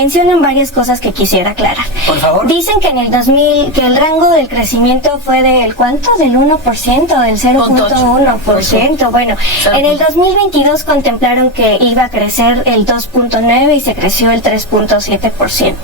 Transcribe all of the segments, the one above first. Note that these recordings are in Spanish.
mencionan varias cosas que quisiera aclarar. Por favor. Dicen que en el 2000, que el rango del crecimiento fue del ¿cuánto? Del 1%, del 0.1%. Bueno, en el 2022 contemplaron que iba a crecer el 2.9% y se creció el 3.7%.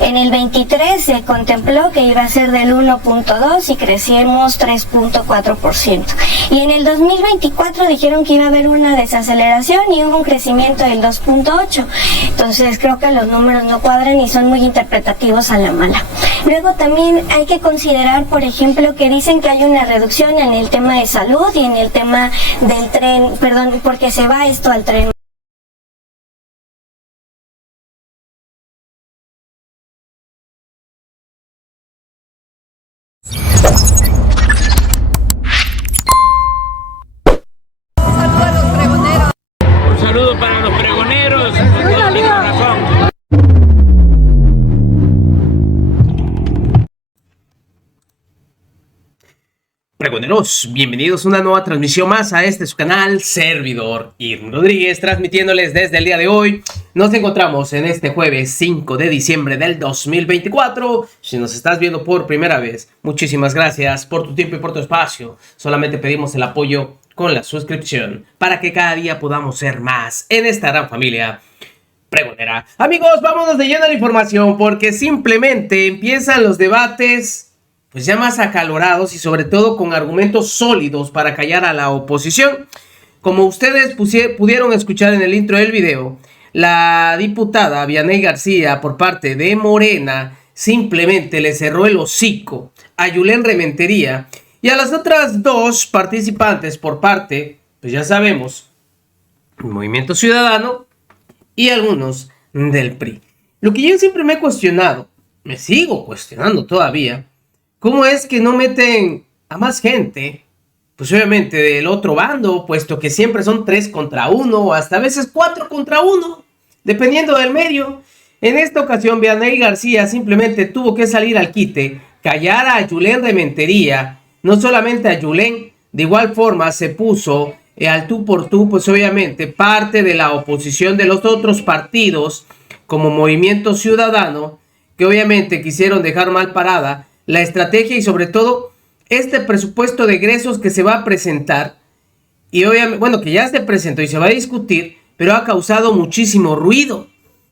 En el 23 se contempló que iba a ser del 1.2% y crecimos 3.4%. Y en el 2024 dijeron que iba a haber una desaceleración y hubo un crecimiento del 2.8%. Entonces creo que los números no cuadran y son muy interpretativos a la mala. Luego también hay que considerar, por ejemplo, que dicen que hay una reducción en el tema de salud y en el tema del tren, perdón, porque se va esto al tren. Para los pregoneros, con todo mi corazón. Pregoneros, bienvenidos a una nueva transmisión más a este su canal, servidor Irwin Rodríguez, transmitiéndoles desde el día de hoy. Nos encontramos en este jueves 5 de diciembre del 2024. Si nos estás viendo por primera vez, muchísimas gracias por tu tiempo y por tu espacio. Solamente pedimos el apoyo con la suscripción para que cada día podamos ser más en esta gran familia pregonera. Amigos, vámonos de lleno a la información porque simplemente empiezan los debates pues ya más acalorados y sobre todo con argumentos sólidos para callar a la oposición. Como ustedes pudieron escuchar en el intro del video, la diputada Vianey García por parte de Morena simplemente le cerró el hocico a Yulén Rementería y a las otras dos participantes por parte, pues ya sabemos, Movimiento Ciudadano y algunos del PRI. Lo que yo siempre me he cuestionado, me sigo cuestionando todavía, ¿cómo es que no meten a más gente? Pues obviamente del otro bando, puesto que siempre son 3 contra 1 o hasta a veces 4 contra 1, dependiendo del medio. En esta ocasión, Vianey García simplemente tuvo que salir al quite, callar a Yulén Rementería. No solamente a Yulén, de igual forma se puso al tú por tú, pues obviamente parte de la oposición de los otros partidos, como Movimiento Ciudadano, que obviamente quisieron dejar mal parada la estrategia y sobre todo este presupuesto de egresos que se va a presentar. Y obviamente, bueno, que ya se presentó y se va a discutir, pero ha causado muchísimo ruido.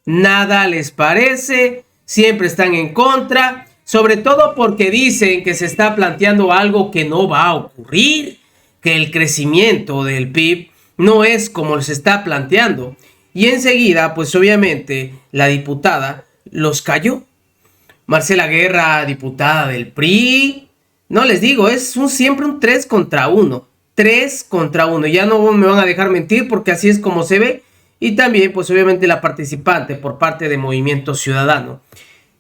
Nada les parece, siempre están en contra. Sobre todo porque dicen que se está planteando algo que no va a ocurrir, que el crecimiento del PIB no es como se está planteando. Y enseguida, pues obviamente, la diputada los cayó. Marcela Guerra, diputada del PRI, no les digo, es siempre un 3 contra 1. 3 contra 1, ya no me van a dejar mentir porque así es como se ve. Y también, pues obviamente, la participante por parte de Movimiento Ciudadano.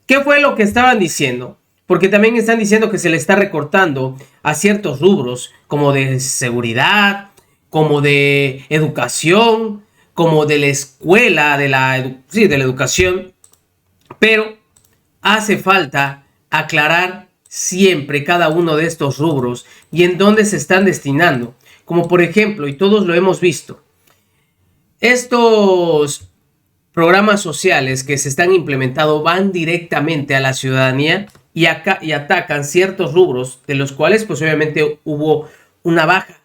¿Qué fue lo que estaban diciendo? Porque también están diciendo que se le está recortando a ciertos rubros, como de seguridad, como de educación, como de la escuela, de la educación. Pero hace falta aclarar siempre cada uno de estos rubros y en dónde se están destinando. Como por ejemplo, y todos lo hemos visto, estos programas sociales que se están implementando van directamente a la ciudadanía y atacan ciertos rubros de los cuales pues obviamente hubo una baja,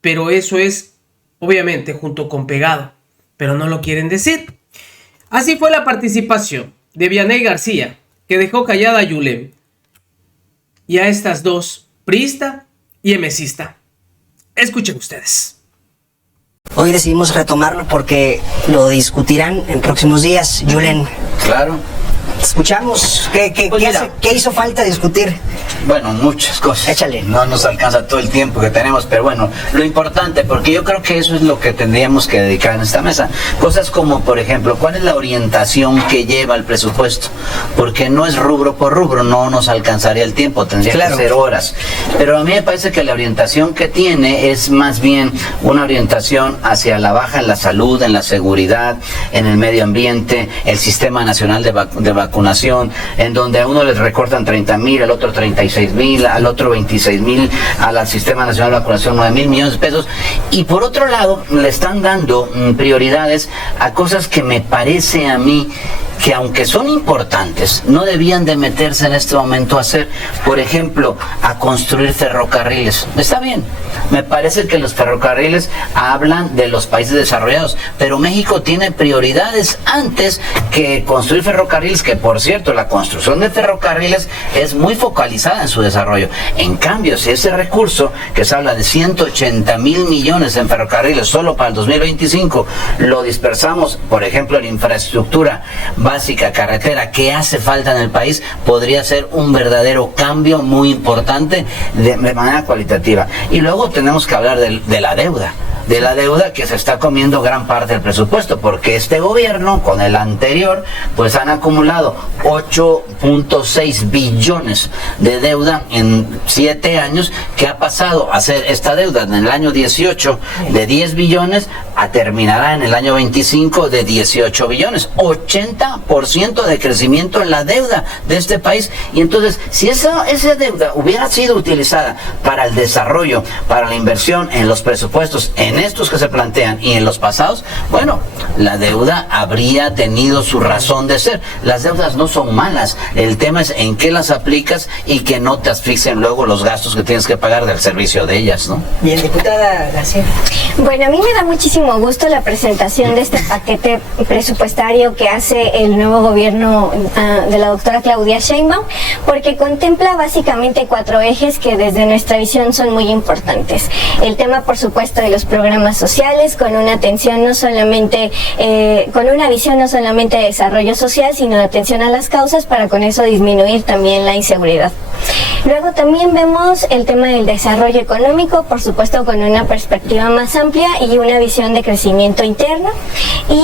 pero eso es obviamente junto con pegado, pero no lo quieren decir. Así fue la participación de Vianey García, que dejó callada a Yulén y a estas dos, priista y emesista. Escuchen ustedes. Hoy decidimos retomarlo porque lo discutirán en próximos días. Yulén. Claro. Escuchamos. ¿Qué hizo falta discutir? Bueno, muchas cosas. Échale. No nos alcanza todo el tiempo que tenemos, pero bueno, lo importante, porque yo creo que eso es lo que tendríamos que dedicar en esta mesa. Cosas como, por ejemplo, ¿cuál es la orientación que lleva el presupuesto? Porque no es rubro por rubro, no nos alcanzaría el tiempo, tendría que ser horas. Pero a mí me parece que la orientación que tiene es más bien una orientación hacia la baja en la salud, en la seguridad, en el medio ambiente, el Sistema Nacional de Vacunación, en donde a uno les recortan 30,000, al otro 36,000, al otro 26,000, al Sistema Nacional de Vacunación 9,000 millones de pesos, y por otro lado le están dando prioridades a cosas que me parece a mí que aunque son importantes, no debían de meterse en este momento a hacer, por ejemplo, a construir ferrocarriles. Está bien, me parece que los ferrocarriles hablan de los países desarrollados, pero México tiene prioridades antes que construir ferrocarriles, que por cierto, la construcción de ferrocarriles es muy focalizada en su desarrollo. En cambio, si ese recurso, que se habla de 180,000 millones en ferrocarriles solo para el 2025, lo dispersamos, por ejemplo, en infraestructura básica, carretera, que hace falta en el país, podría ser un verdadero cambio muy importante de manera cualitativa. Y luego tenemos que hablar de la deuda que se está comiendo gran parte del presupuesto, porque este gobierno con el anterior pues han acumulado 8.6 billones de deuda en 7 años, que ha pasado a ser esta deuda en el año 18 de 10 billones a terminará en el año 25 de 18 billones, 80% de crecimiento en la deuda de este país. Y entonces, si esa deuda hubiera sido utilizada para el desarrollo, para la inversión en los presupuestos, en estos que se plantean y en los pasados, bueno, la deuda habría tenido su razón de ser. Las deudas no son malas, el tema es en qué las aplicas y que no te asfixien luego los gastos que tienes que pagar del servicio de ellas, ¿no? Bien, diputada García. Bueno, a mí me da muchísimo gusto la presentación de este paquete presupuestario que hace el nuevo gobierno de la doctora Claudia Sheinbaum, porque contempla básicamente 4 ejes que desde nuestra visión son muy importantes. El tema, por supuesto, de los programas sociales, con una atención no solamente, con una visión no solamente de desarrollo social, sino de atención a las causas, para con eso disminuir también la inseguridad. Luego también vemos el tema del desarrollo económico, por supuesto con una perspectiva más amplia y una visión de crecimiento interno. Y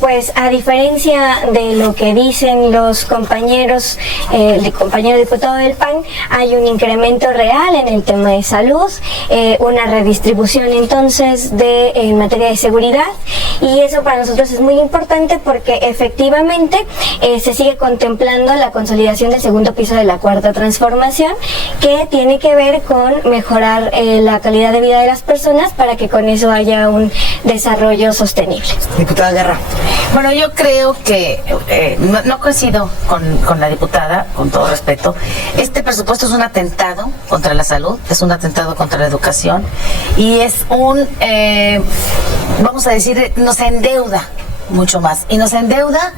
pues a diferencia de lo que dicen los compañeros, el compañero diputado del PAN, hay un incremento real en el tema de salud, una redistribución entonces en materia de seguridad, y eso para nosotros es muy importante porque efectivamente se sigue contemplando la consolidación del segundo piso de la cuarta transformación, que tiene que ver con mejorar la calidad de vida de las personas para que con eso haya un desarrollo sostenible. Diputada Guerra. Bueno, yo creo que no coincido con la diputada, con todo respeto. Este presupuesto es un atentado contra la salud, es un atentado contra la educación y es vamos a decir, nos endeuda mucho más. Y nos endeuda,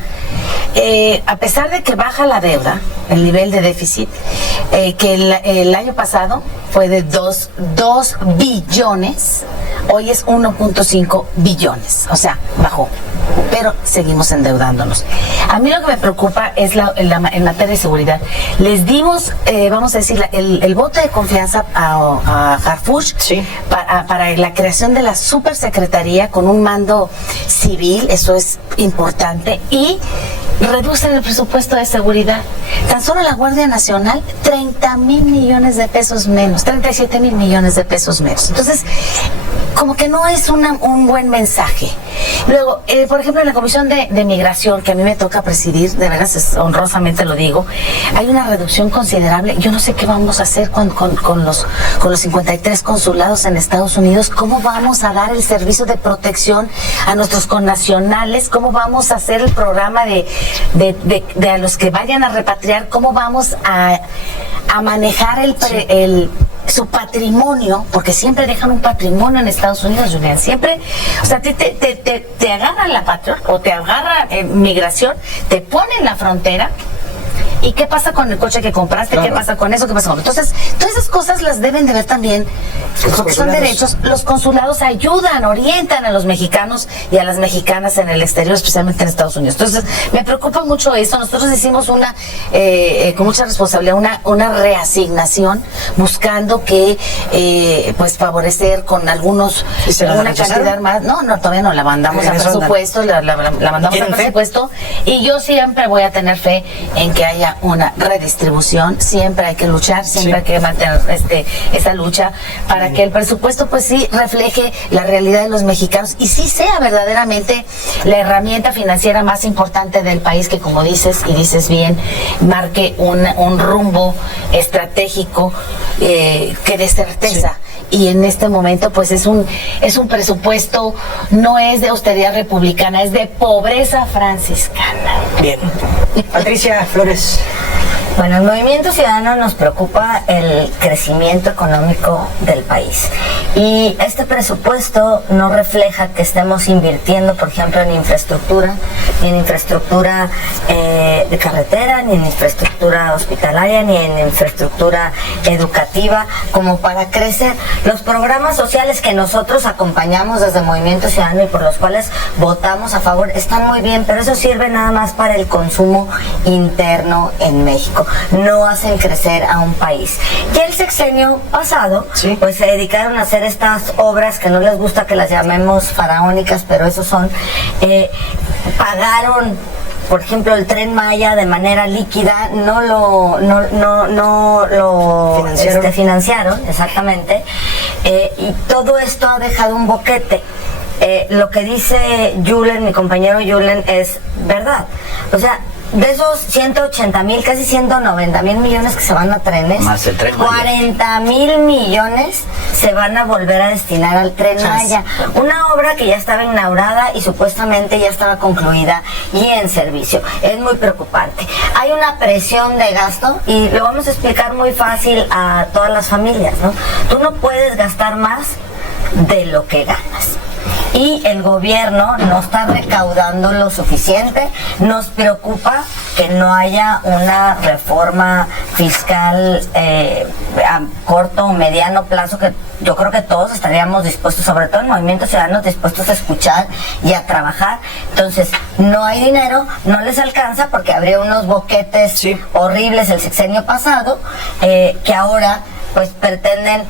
a pesar de que baja la deuda, el nivel de déficit, que el año pasado fue de 2 billones, hoy es 1.5 billones, o sea, bajó, pero seguimos endeudándonos. A mí lo que me preocupa es en materia de seguridad. Les dimos, vamos a decir, el voto de confianza a Harfuch, sí, para la creación de la supersecretaría con un mando civil, eso es importante, y reducen el presupuesto de seguridad. Tan solo la Guardia Nacional, 30,000 millones de pesos menos, 37,000 millones de pesos menos. Entonces, como que no es un buen mensaje. Luego, por ejemplo, en la Comisión de Migración, que a mí me toca presidir, de veras, honrosamente lo digo, hay una reducción considerable. Yo no sé qué vamos a hacer con los 53 consulados en Estados Unidos. ¿Cómo vamos a dar el servicio de protección a nuestros connacionales? ¿Cómo vamos a hacer el programa de a los que vayan a repatriar? ¿Cómo vamos a manejar su patrimonio? Porque siempre dejan un patrimonio en Estados Unidos, Julián, siempre, o sea, te agarran la patria o te agarra migración, te ponen en la frontera. ¿Y qué pasa con el coche que compraste? Claro. ¿Qué pasa con eso? ¿Qué pasa con eso? Entonces, todas esas cosas las deben de ver también, porque son derechos. Los consulados ayudan, orientan a los mexicanos y a las mexicanas en el exterior, especialmente en Estados Unidos. Entonces, me preocupa mucho eso. Nosotros hicimos con mucha responsabilidad, una reasignación, buscando que, pues, favorecer con alguna cantidad más. No, todavía no, la mandamos a presupuesto, la mandamos a presupuesto, y yo siempre voy a tener fe en que haya una redistribución. Siempre hay que luchar, siempre hay que mantener esa lucha para que el presupuesto pues sí refleje la realidad de los mexicanos y sí sea verdaderamente la herramienta financiera más importante del país, que, como dices y dices bien, marque un rumbo estratégico que dé certeza. Sí. y en este momento pues es un presupuesto, no es de austeridad republicana, es de pobreza franciscana. Bien. Patricia Flores. Bueno, el Movimiento Ciudadano nos preocupa el crecimiento económico del país y este presupuesto no refleja que estemos invirtiendo, por ejemplo, en infraestructura, ni en infraestructura de carretera, ni en infraestructura hospitalaria, ni en infraestructura educativa, como para crecer. Los programas sociales que nosotros acompañamos desde Movimiento Ciudadano y por los cuales votamos a favor están muy bien, pero eso sirve nada más para el consumo interno en México. No hacen crecer a un país. Ya el sexenio pasado, sí, pues se dedicaron a hacer estas obras que no les gusta que las llamemos faraónicas, pero eso son, pagaron, por ejemplo, el Tren Maya de manera líquida, no lo financiaron, exactamente, y todo esto ha dejado un boquete. Lo que dice Yulen, mi compañero Yulen, es verdad. O sea, de esos 180,000, casi 190,000 millones que se van a trenes, más el Tren Maya, 40,000 millones se van a volver a destinar al Tren Maya. Una obra que ya estaba inaugurada y supuestamente ya estaba concluida y en servicio. Es muy preocupante. Hay una presión de gasto y lo vamos a explicar muy fácil a todas las familias, ¿no? Tú no puedes gastar más de lo que ganas. Y el gobierno no está recaudando lo suficiente. Nos preocupa que no haya una reforma fiscal a corto o mediano plazo, que yo creo que todos estaríamos dispuestos, sobre todo el Movimiento Ciudadano, dispuestos a escuchar y a trabajar. Entonces, no hay dinero, no les alcanza porque habría unos boquetes horribles el sexenio pasado, que ahora pues pretenden,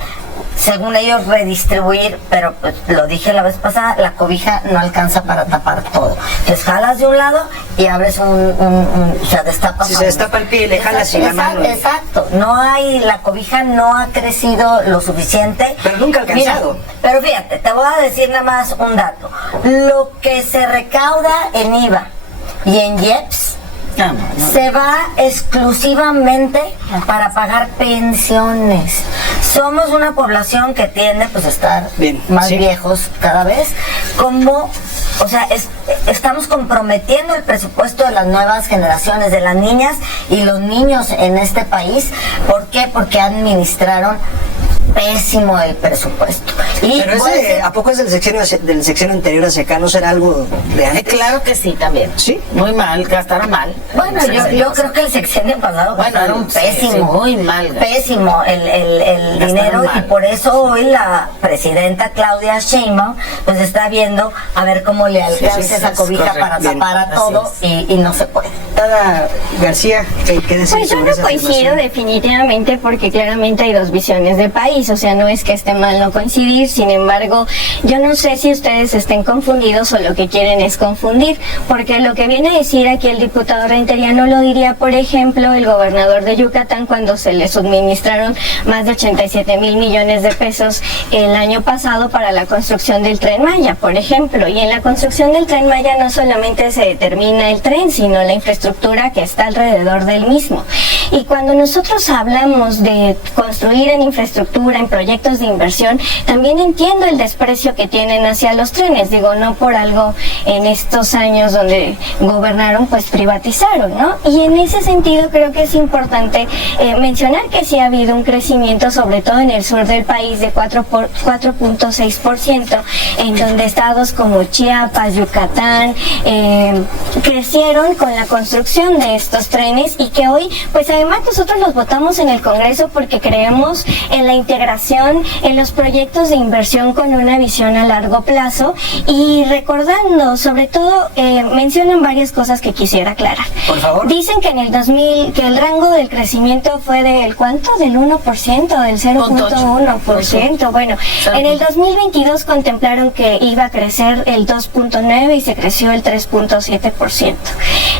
según ellos, redistribuir, pero pues, lo dije la vez pasada, la cobija no alcanza para tapar todo. Entonces jalas de un lado y abres o sea, destapas. Si se destapa el pie, le jalas y la mano. Exacto, no hay, la cobija no ha crecido lo suficiente. Pero nunca ha alcanzado. Mira, pero fíjate, te voy a decir nada más un dato. Lo que se recauda en IVA y en IEPS, se va exclusivamente para pagar pensiones. Somos una población que tiende pues a estar más viejos cada vez. O sea, estamos comprometiendo el presupuesto de las nuevas generaciones, de las niñas y los niños en este país. ¿Por qué? Porque administraron pésimo el presupuesto. Pero ese, ¿a poco es del sexenio anterior hacia acá? ¿No será algo de antes? Claro que sí, también. ¿Sí? Muy mal, gastaron mal. Bueno, yo creo que el sexenio pasado gastaron pésimo. Muy mal. Pésimo el dinero mal. Y por eso hoy la presidenta Claudia Sheinbaum pues está viendo a ver cómo le alcanza esa cobija para tapar a todo y no se puede. Dada García, ¿qué decir Pues yo sobre no esa coincido afirmación? definitivamente, porque claramente hay dos visiones de país. O sea, no es que esté mal no coincidir, sin embargo, yo no sé si ustedes estén confundidos o lo que quieren es confundir, porque lo que viene a decir aquí el diputado Rentería no lo diría, por ejemplo, el gobernador de Yucatán cuando se le suministraron más de 87,000 millones de pesos el año pasado para la construcción del Tren Maya, por ejemplo. Y en la construcción del Tren Maya no solamente se determina el tren, sino la infraestructura que está alrededor del mismo. Y cuando nosotros hablamos de construir en infraestructura, en proyectos de inversión, también entiendo el desprecio que tienen hacia los trenes. Digo, no por algo en estos años donde gobernaron, pues privatizaron, ¿no? Y en ese sentido creo que es importante mencionar que sí ha habido un crecimiento, sobre todo en el sur del país, de 4.6%, en donde estados como Chiapas, Yucatán, crecieron con la construcción de estos trenes, y que hoy, pues además nosotros los votamos en el Congreso porque creemos en la integración, en los proyectos de inversión con una visión a largo plazo, y recordando, sobre todo, mencionan varias cosas que quisiera aclarar. Por favor. Dicen que en el 2000, que el rango del crecimiento fue del ¿cuánto? Del 1%, del 0.1%. Bueno, en el 2022 contemplaron que iba a crecer el 2.9% y se creció el 3.7%.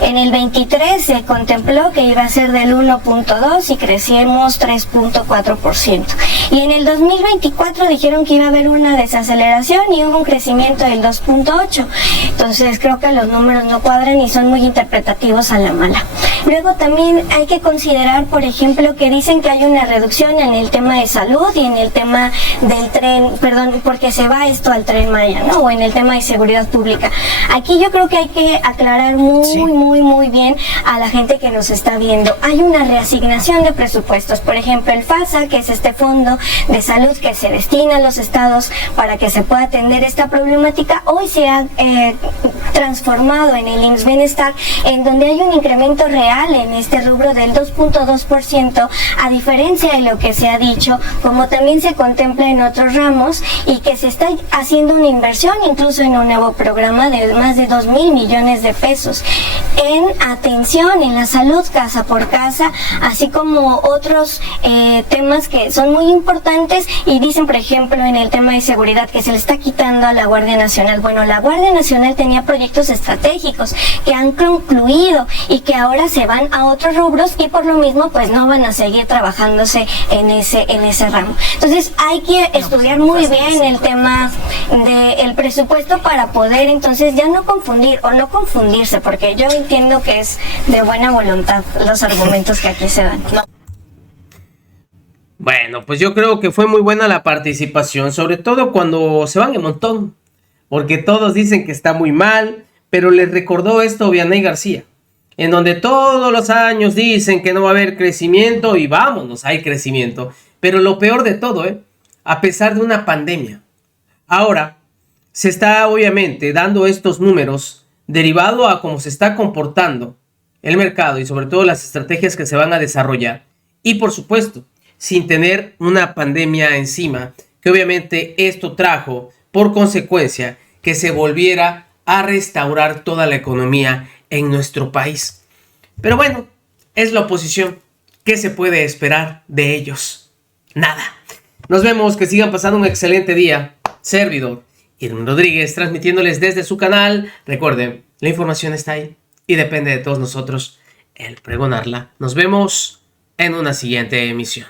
En el 23 se contempló que iba a ser del 1.2% y crecimos 3.4%. Y en el 2024 dijeron que iba a haber una desaceleración y hubo un crecimiento del 2.8. Entonces creo que los números no cuadran y son muy interpretativos a la mala. Luego también hay que considerar, por ejemplo, que dicen que hay una reducción en el tema de salud y en el tema del tren, perdón, porque se va esto al Tren Maya, ¿no? O en el tema de seguridad pública. Aquí yo creo que hay que aclarar muy bien a la gente que nos está viendo. Hay una reasignación de presupuestos. Por ejemplo, el FASA, que es este fondo de salud que se destina a los estados para que se pueda atender esta problemática, hoy se ha transformado en el IMSS Bienestar, en donde hay un incremento real en este rubro del 2.2%, a diferencia de lo que se ha dicho, como también se contempla en otros ramos, y que se está haciendo una inversión incluso en un nuevo programa de más de 2.000 millones de pesos en atención en la salud casa por casa, así como otros temas que son muy importantes. Y dicen, por ejemplo, en el tema de seguridad, que se le está quitando a la Guardia Nacional. Bueno, la Guardia Nacional tenía proyectos estratégicos que han concluido y que ahora se van a otros rubros, y por lo mismo pues no van a seguir trabajándose en ese ramo. Entonces hay que estudiar muy bien el tema del presupuesto para poder entonces ya no confundir o no confundirse, porque yo entiendo que es de buena voluntad los argumentos que aquí se dan. Bueno, pues yo creo que fue muy buena la participación, sobre todo cuando se van en montón, porque todos dicen que está muy mal, pero les recordó esto Vianey García, en donde todos los años dicen que no va a haber crecimiento, y vámonos, hay crecimiento. Pero lo peor de todo, a pesar de una pandemia, ahora se está obviamente dando estos números derivado a cómo se está comportando el mercado y sobre todo las estrategias que se van a desarrollar, y por supuesto sin tener una pandemia encima, que obviamente esto trajo por consecuencia que se volviera a restaurar toda la economía en nuestro país. Pero bueno, es la oposición. ¿Qué se puede esperar de ellos? Nada. Nos vemos, que sigan pasando un excelente día. Servidor Irwin Rodríguez, transmitiéndoles desde su canal. Recuerden, la información está ahí y depende de todos nosotros el pregonarla. Nos vemos en una siguiente emisión.